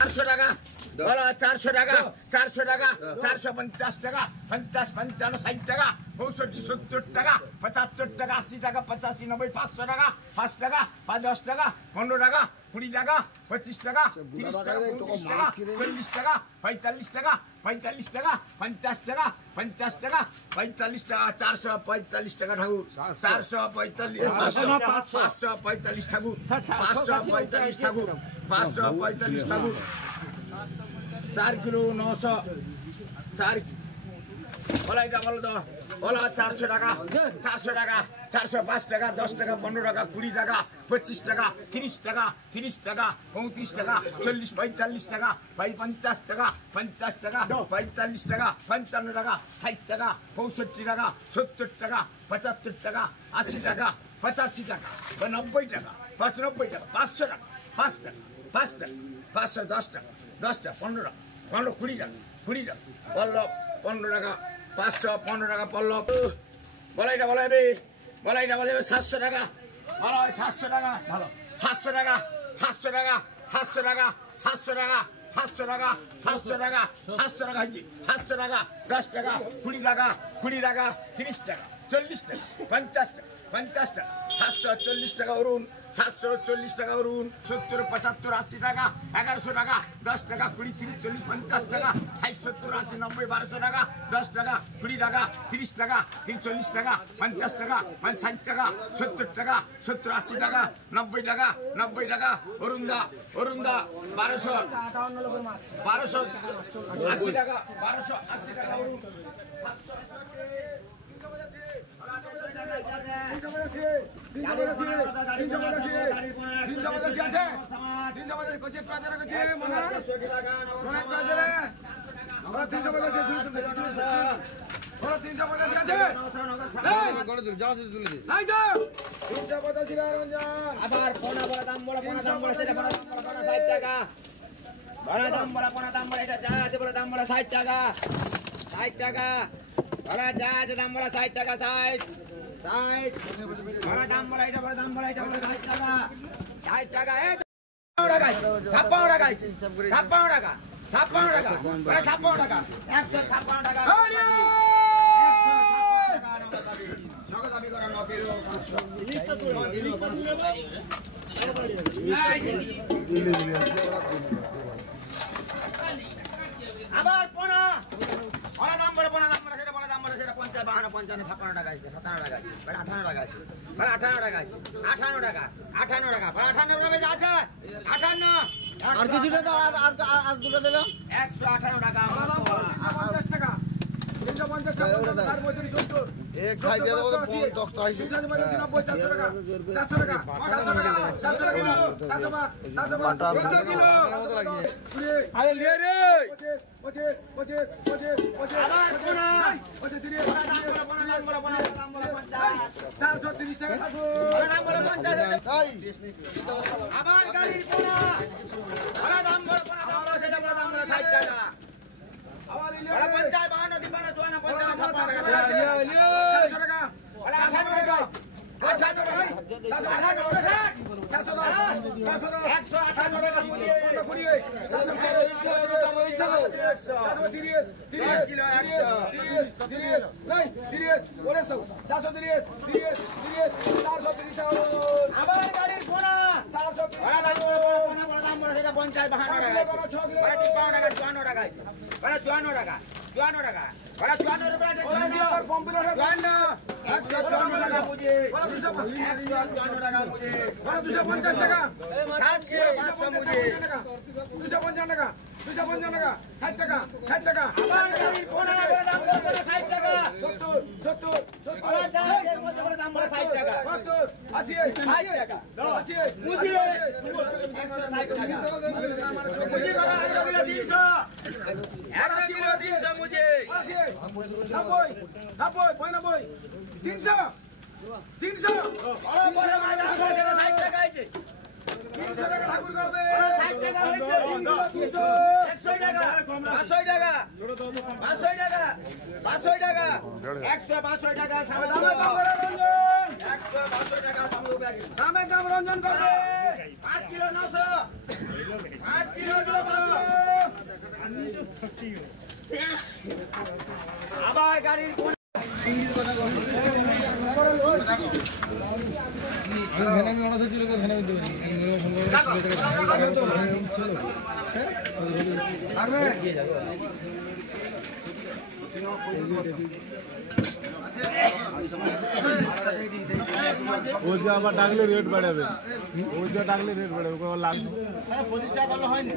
400 টাকা বলো 400 টাকা 400 টাকা 450 টাকা 50 55 60 টাকা 65 70 টাকা 75 টাকা 80 টাকা 85 90 500 টাকা 5 টাকা 10 টাকা 15 টাকা 20 টাকা 25 টাকা 30 টাকা 35 টাকা 40 টাকা 45 টাকা 45 টাকা 50 টাকা 50 টাকা 45 টাকা 445 টাকা ঠাকুর 445 545 ঠাকুর 545 ঠাকুর 545 ঠাকুর 4 কিলো 900 4 বলো এটা বলো তো বলো 400 টাকা 400 টাকা 405 টাকা 10 টাকা 15 টাকা 20 টাকা 25 টাকা 30 টাকা 30 টাকা 35 টাকা 40 45 টাকা 50 টাকা 50 টাকা 45 টাকা 55 টাকা 60 টাকা 65 টাকা 70 টাকা 75 টাকা 80 টাকা 85 টাকা 90 টাকা 95 টাকা 500 টাকা 5 টাকা 5 টাকা 510 টাকা 10 টাকা 15 টাকা 15 20 টাকা 20 টাকা পল্লব 15 টাকা 515 টাকা পল্লব বলাইটা বলাইবে বলাইটা বলাইবে 700 টাকা বলো 700 টাকা ভালো 700 টাকা 700 টাকা 700 টাকা 700 টাকা 700 টাকা 700 টাকা 700 টাকা 700 টাকা 10 টাকা 20 টাকা 20 টাকা 30 টাকা 40 টাকা 50 টাকা 50 টাকা 740 টাকা অরুণ 740 টাকা অরুণ 70 75 80 টাকা 1100 টাকা 10 টাকা 20 30 40 50 টাকা 60 70 80 90 1200 টাকা 10 টাকা 20 টাকা 30 টাকা 40 টাকা 50 টাকা 60 টাকা 70 টাকা 70 80 টাকা 90 টাকা 90 টাকা অরুণদা 1200 80 টাকা 1280 টাকা অরুণ আবার পোনা বড় দাম বড় পোনা দাম বড় সেটা বড় দাম বড় 60 টাকা বড় দাম বড় পোনা দাম বড় এটা যা আছে বড় দাম বড় 60 টাকা 60 টাকা বড় যা আছে দাম বড় 60 টাকা 60 বড় দাম বড় এটা বড় দাম বড় এটা বড় 60 টাকা 60 টাকা এ 56 টাকা 56 টাকা 56 টাকা 56 টাকা 156 টাকা নগদ দাবি করা নকিরো আবার পোনা ওরা দাম বড় পোনা দাম বড় সেটা বড় দাম বড় সেটা 50 52 55 56 টাকা আছে 57 টাকা আছে 58 টাকা আছে 58 টাকা আছে 58 টাকা 58 টাকা 58 টাকা আছে 58 আর কিছু দাও আর দুটো দাও 158 টাকা 50 টাকা 350 টাকা 4 70 এক খাই দিয়ে দাও 10 টাকা 400 টাকা 400 টাকা 400 কিলো 400 কিলো আরে লিয়ে রে 25 আবার কোনা 25 430 টাকা দাম বড় 50 আবার গাড়ির কোনা আরে দাম বড় কোনা দাম বড় সেটা বড় দাম বড় 60 টাকা আবার লিয়ে 50 52 53 54 55 টাকা লিয়ে টাকা 58 টাকা 54 টাকা 54 रुपया से 54 টাকা मुझे 154 টাকা मुझे 250 টাকা 7 किलो 500 मुझे 250 টাকা 250 টাকা 60 টাকা 60 টাকা আবার গাড়ির কোনা বড় দাম বড় 60 টাকা 70 আবার এর মধ্যে বড় দাম বড় 60 টাকা 70 80 60 টাকা 80 मुझे 160 টাকা मुझे करा 1 किलो 300 1 किलो 300 मुझे 80 90 300 और बड़े मायना করে 60 টাকা আছে 300 টাকা ঠাকুর করবে 60 টাকা হইছে 100 টাকা 500 টাকা 500 টাকা 500 টাকা 152 টাকা দামে কম করে রঞ্জন 152 টাকা দামে দাম রঞ্জন করবে 5 কিলো 900 5 কিলো আবার গাড়ির ও যে আবার ডাকলে রেট বাড়াবে, ও যে ডাকলে রেট বাড়াবে, ওকে লাগবে 25 টাকা করলে হয়নি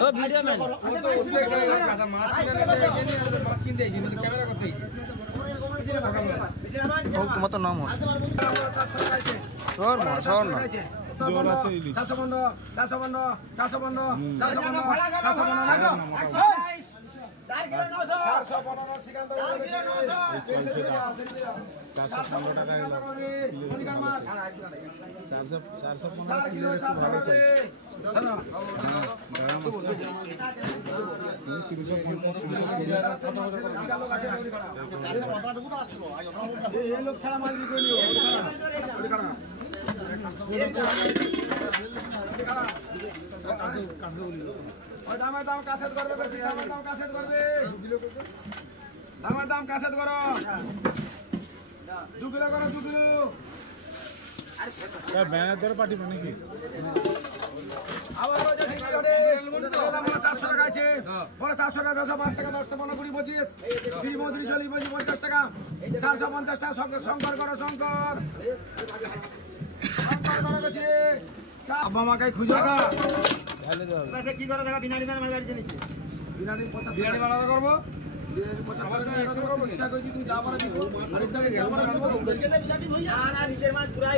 ও ভিডিও ম্যান মাছ কিনতে এসেছি মানে ক্যামেরা করতে এসেছি তোমার তো নাম তোর মাছর না জোর আছে ইলিশ 400 বন্ধ 400 বন্ধ 400 বন্ধ 400 বন্ধ 400 বন্ধ না গো 4 কিলো 900 415 সিকান্ত 4 কিলো 900 415 টাকা গেল 415 কিলো একটু ভালো চাই। লোক ছাড়া মাল বিক্রি দামের দাম কাছেত করবে দামের দাম কাছেত করবে দামের দাম কাছেত করো 2 কিলো করো 2 কিলো ব্যানের ধরে পার্টি মানে কি আবার দাম 400 টাকা আছে বলে 400 টাকা 5 টাকা 10 টাকা 20 25 30 35 40 50 টাকা 450 টাকা শঙ্কর করো শঙ্কর আব্বা মাকে খুঁজো টাকা কি করে টাকা বিনানি বানাবো বাড়ি জানিস বিনানি 50 বিনানি বানাবো করবো বিনানি 50 টাকা 100 টাকা কইছি তুই যা পারবি আরে টাকা গেল না নিজের মাছ পুরা